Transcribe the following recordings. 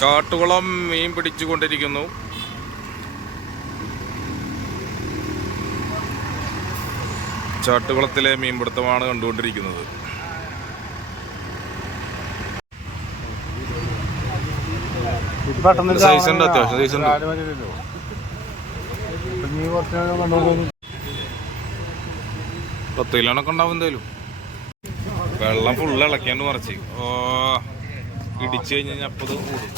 ചാട്ടുകുളം മീൻ പിടിച്ചുകൊണ്ടിരിക്കുന്നു. ചാട്ടുകുളത്തിലെ മീൻപിടുത്തമാണ് കണ്ടുകൊണ്ടിരിക്കുന്നത്. സൈസ് ഉണ്ട്, അത്യാവശ്യം സൈസ് ഉണ്ട്. പത്ത് കിലോനൊക്കെ ഉണ്ടാവും എന്തായാലും. വെള്ളം ഫുള്ള് ഇളക്കാണ്ട് മറിച്ച് ഇടിച്ചു കഴിഞ്ഞാൽ അപ്പത് കൂടും.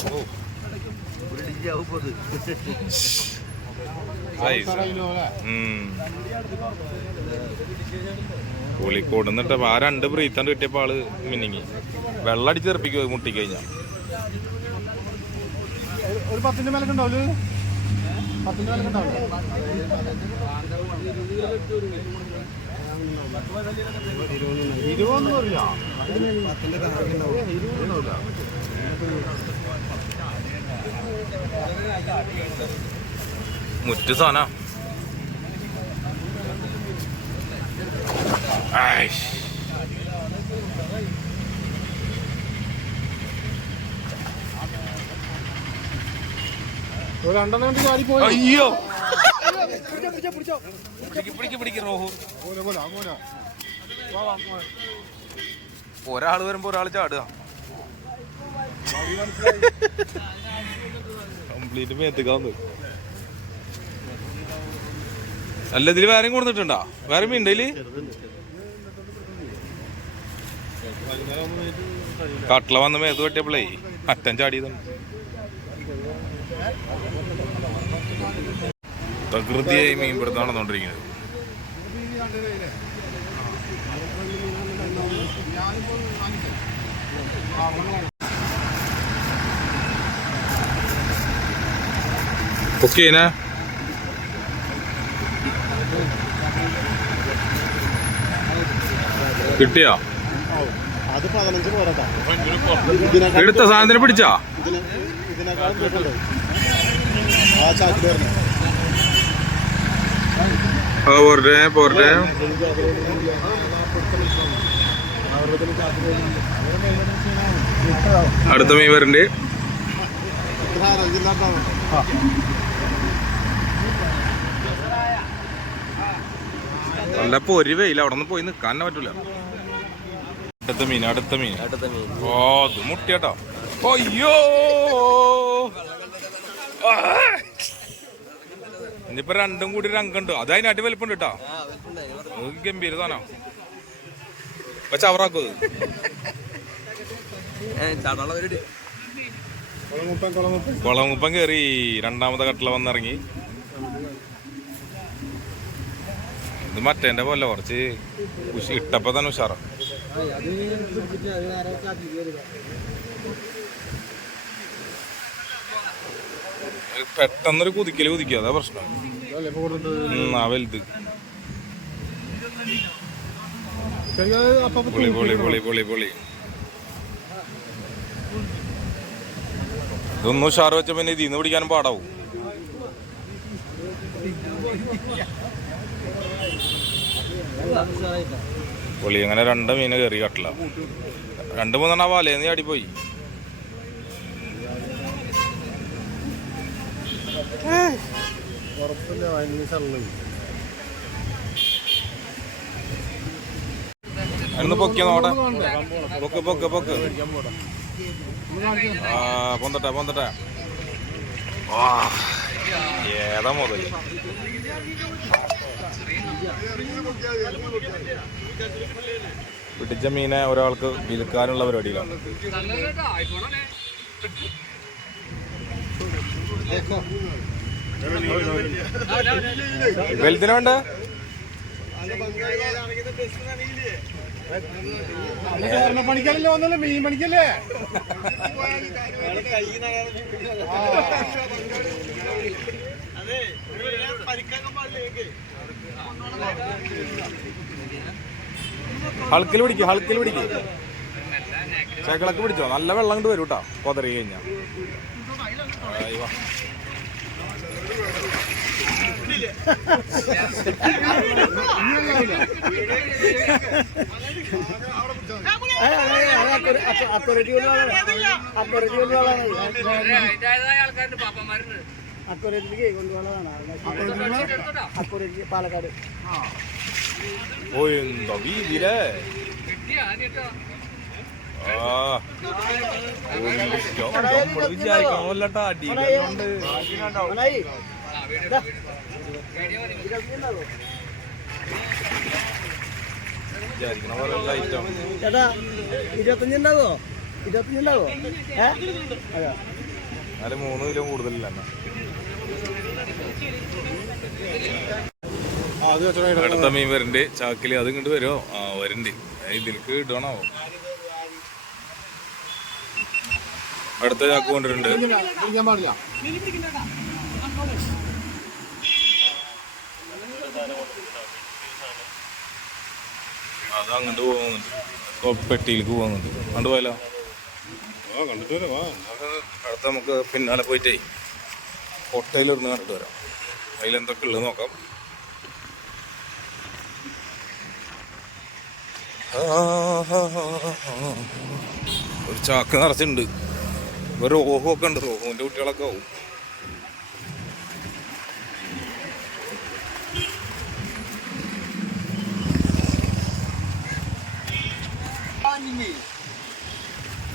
കോഴിക്കോട് നിന്നിട്ട് ആ 2 ബ്രീത്താണ്ട് കിട്ടിയപ്പോ ആള് മിന്നിങ്ങി. വെള്ളം അടിച്ച് തെറിപ്പിക്കും മുട്ടിക്കഴിഞ്ഞാ. ഒരു 10ന്റെ മേലൊക്കെ ഉണ്ടാവില്ല. 10ന്റെ മേലൊക്കെ ഉണ്ടാവില്ല. 20 പറയില്ല. മുറ്റു സാധന അയ്യോ ഒരാള് വരുമ്പോ ഒരാള് ചാടുക. കംപ്ലീറ്റ് മേത്തേക്കാവുന്നത്. അല്ല, ഇതില് വേറെയും കൊടുത്തിട്ടുണ്ടാ? വേറെ മീണ്ടയില് കട്ട്ള വന്ന് മേത്ത് പറ്റിയപ്പോളേ അറ്റൻ ചാടിയതാണ്. പ്രകൃതിയായി മീൻപിടുത്തം നടന്നുകൊണ്ടിരിക്കുന്നത്. ഓക്കേനാ കിട്ടിയോ? എടുത്ത സാധനത്തിന് പിടിച്ചാ? പോരട്ടെ. അടുത്ത മീൻ വരണ്ട്. നല്ല പൊരി വെയില, അവിടെ നിന്ന് പോയി നിക്കാൻ പറ്റൂല. അടുത്ത മീൻ. ഓ, അത് മുട്ടിയാട്ടോ. അയ്യോ, ഇനിയിപ്പോ 2ഉം കൂടി ഒരു അങ്കുണ്ട്. അത് അതിനായിട്ട് വലിപ്പുണ്ട് കേട്ടോ. ഗംഭീര സാധനം. ചവറാക്കും. കുളമുപ്പം കേറി 2ാമത്തെ കട്ടില വന്നിറങ്ങി. ഇത് മറ്റേന്റെ പോലെ കുറച്ച് ഇട്ടപ്പോ തന്നെ ഉഷാറ. പെട്ടെന്നൊരു കുതിക്കുക, അതാ പ്രശ്നം. വലുത് പൊളി. ഇതൊന്നും ഉഷാറ് വെച്ച പിന്നെ ഇതിന്ന് പിടിക്കാനും പാടാവും. പൊളി. അങ്ങനെ 2 മീന് കയറി കട്ടില്ല. 2-3 വലയെന്ന് ചാടിപ്പോയി. ഒന്ന് പൊക്കിയ നോട്ടെ. പൊക്ക്. പൊന്തട്ടെ. ഏതാ മുതൽ പിടിച്ച മീനെ ഒരാൾക്ക് വിൽക്കാനുള്ള പരിപാടിയിലാണ്. വലുതിന് വേണ്ട പണിക്കല്ലേ വന്നല്ലേ, മീൻ പണിക്കല്ലേ. ഹൾക്കിൽ പിടിക്ക്. സൈക്കിളൊക്കെ പിടിച്ചോ. നല്ല വെള്ളം കൊണ്ട് വരും കേട്ടോ കൊതറി കഴിഞ്ഞാ. അക്വറേറ്റ് അക്വറേറ്റിലേക്ക് കൊണ്ടുപോകുന്നതാണ് അക്വറേറ്റ് പാലക്കാട്. ഓ എന്താ വീതിയിലേ വിചാരിക്കണമല്ലട്ടാ അടിയിലുണ്ട്. വിചാരിക്കണ പോലെ ഐറ്റം ചേട്ടാ 25 ഉണ്ടാവോ? 25 ഉണ്ടാവോ? അതാ എന്നാലും 3 കിലോ കൂടുതലില്ല. അടുത്ത മീൻ വരണ്ട് ചാക്കില്. അത് ഇങ്ങോട്ട് വരുമോ? ആ വരണ്ട്. ഇതിലേക്ക് ഇടണോ? അടുത്ത ചാക്ക് കൊണ്ടിട്ടുണ്ട്. അത് അങ്ങോട്ട് പോകുന്നുണ്ട്, പെട്ടിയിലേക്ക് പോകുന്നുണ്ട്. കണ്ടു പോയാലോ? അടുത്ത നമുക്ക് പിന്നാലെ പോയിട്ടേ കൊട്ടയിലിരുന്ന് കണ്ടിട്ട് വരാം. അതിലെന്തൊക്കെ ഉള്ളത് നോക്കാം. ഒരു ചാക്ക് നിറച്ചുണ്ട്. ഒരു റോഹുമൊക്കെ ഉണ്ട്. റോഹുവിൻ്റെ കുട്ടികളൊക്കെ ആവും.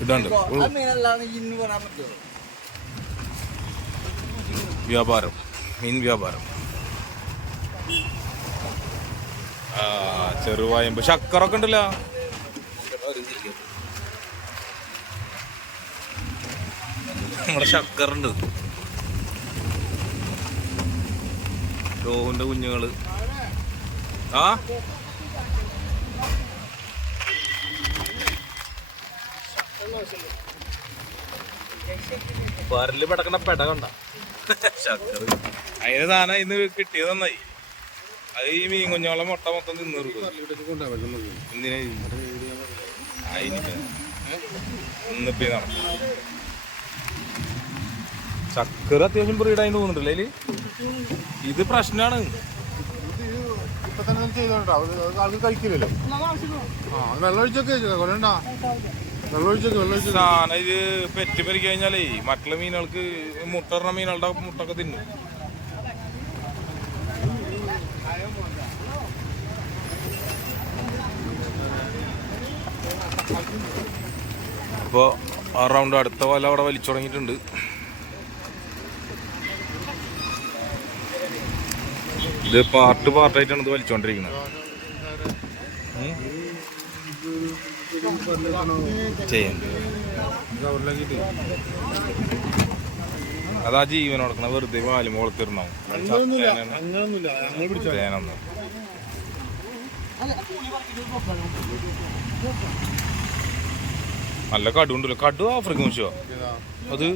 ഇതുണ്ട് വ്യാപാരം, മീൻ വ്യാപാരം. ചെറുവായമ്പ് ശക്കറൊക്കെ ഉണ്ടല്ലോ. നമ്മുടെ ശക്കറുണ്ട്. രോഹിന്റെ കുഞ്ഞുങ്ങള്. ആ പരല് പെടക്കണ പെട കണ്ട ശക്കറ്. അതിന് സാധനം ഇന്ന് കിട്ടിയത് നന്നായി. അത് ഈ മീൻ കുഞ്ഞോളം മുട്ട മൊത്തം തിന്നു എന്തിനാ ഇന്നിപ്പോ നടക്കും. ചക്കര അത്യാവശ്യം ബ്രീഡായി തോന്നുന്നുണ്ടല്ലേ അതില്. ഇത് പ്രശ്നമാണ്. കഴിക്കില്ലല്ലോ. സാധനം ഇത് പെറ്റി പെരുക്കി കഴിഞ്ഞാലേ മറ്റുള്ള മീനുകൾക്ക് മുട്ടറിന മീനുകളുടെ മുട്ടൊക്കെ തിന്നു. അപ്പോൾ ആ റൗണ്ട് അടുത്ത വല അവിടെ വലിച്ചു തുടങ്ങിയിട്ടുണ്ട്. ഇത് പാർട്ടായിട്ടാണ് ഇത് വലിച്ചുകൊണ്ടിരിക്കുന്നത്. അതാ ജീവൻ കൊടുക്കണ വെറുതെ വാലും വളർത്തിരുന്നാവും. തേനൊന്നും നല്ല കടുണ്ടല്ലോ. കടു ആഫ്രിക്കൻ മുഷോ അത്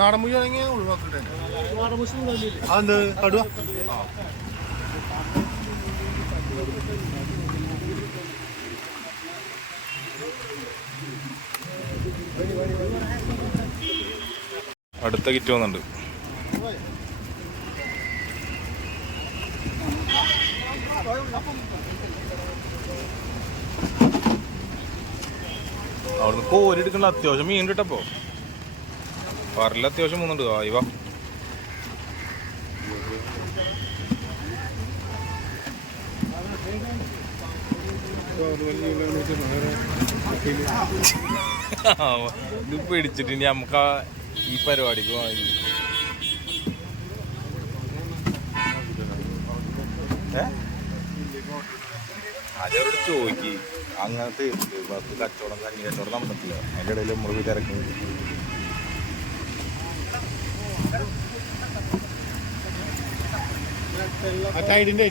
നാടൻ മുയ്യാണെങ്കിൽ ഒഴിവാക്കട്ടെ. അതെന്ത് കടുവ? അടുത്ത കിറ്റ് വന്നുണ്ട്. അവിടുന്ന് കോരി എടുക്കണ്ട. അത്യാവശ്യം മീൻ കിട്ടപ്പോ പറല അത്യാവശ്യം പോകുന്നുണ്ട്. ആയിവ ഇത് പിടിച്ചിട്ട് ഇനി നമുക്ക് ഈ പരിപാടിക്ക് വാങ്ങി. അതവരോട് ചോദിക്ക്. അങ്ങനത്തെ കച്ചവടം കഞ്ഞി കച്ചവടം നടന്നിട്ടില്ല. അതിൻ്റെ ഇടയിൽ മുറിവ് തിരക്കുന്നത്. ടൈഡിന്റെ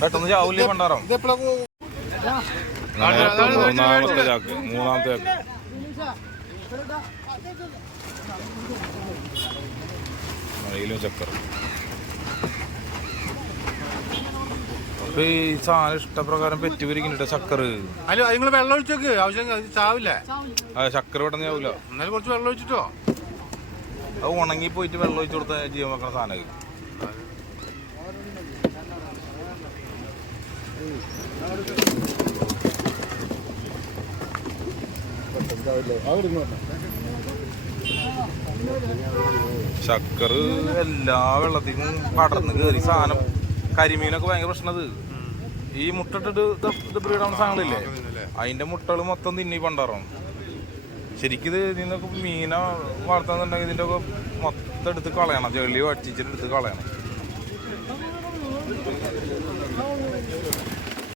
പെട്ടെന്ന് ചാവൂലേ പണ്ടാറോ. മൂന്നാമത്തെ ചാക്ക് മയിലും ചക്കർ. അപ്പൊ ഈ സാധനം ഇഷ്ടപ്രകാരം പെറ്റി പിരിക്കുന്നുണ്ട് ചക്കറ്. അതിൽ നിങ്ങൾ വെള്ളം ഒഴിച്ചോക്ക്, ആവശ്യം ചാവില്ലേ? ചക്കര പെട്ടെന്ന് ആവൂല. എന്നാലും കുറച്ച് വെള്ളം ഒഴിച്ചിട്ടോ. അത് ഉണങ്ങി പോയിട്ട് വെള്ളം ഒഴിച്ചു കൊടുത്ത ജീവൻ വെക്കണ സാധനം. ചക്കർ എല്ലാ വെള്ളത്തിനും പടർന്ന് കയറി സാധനം. കരിമീനൊക്കെ ഭയങ്കര പ്രശ്നത്. ഈ മുട്ടിട്ടിട്ട് ഇത് ബ്രീഡാവുന്ന സാധനങ്ങളില്ലേ, അതിന്റെ മുട്ടകൾ മൊത്തം തിന്നി പണ്ടാറാണ്. ശരിക്കും ഇത് ഇതിന്നൊക്കെ മീനെ വളർത്താന്നുണ്ടെങ്കിൽ ഇതിന്റെ ഒക്കെ മൊത്തം എടുത്ത് കളയണം, ചെളി വടിച്ചിട്ട് എടുത്ത് കളയണം.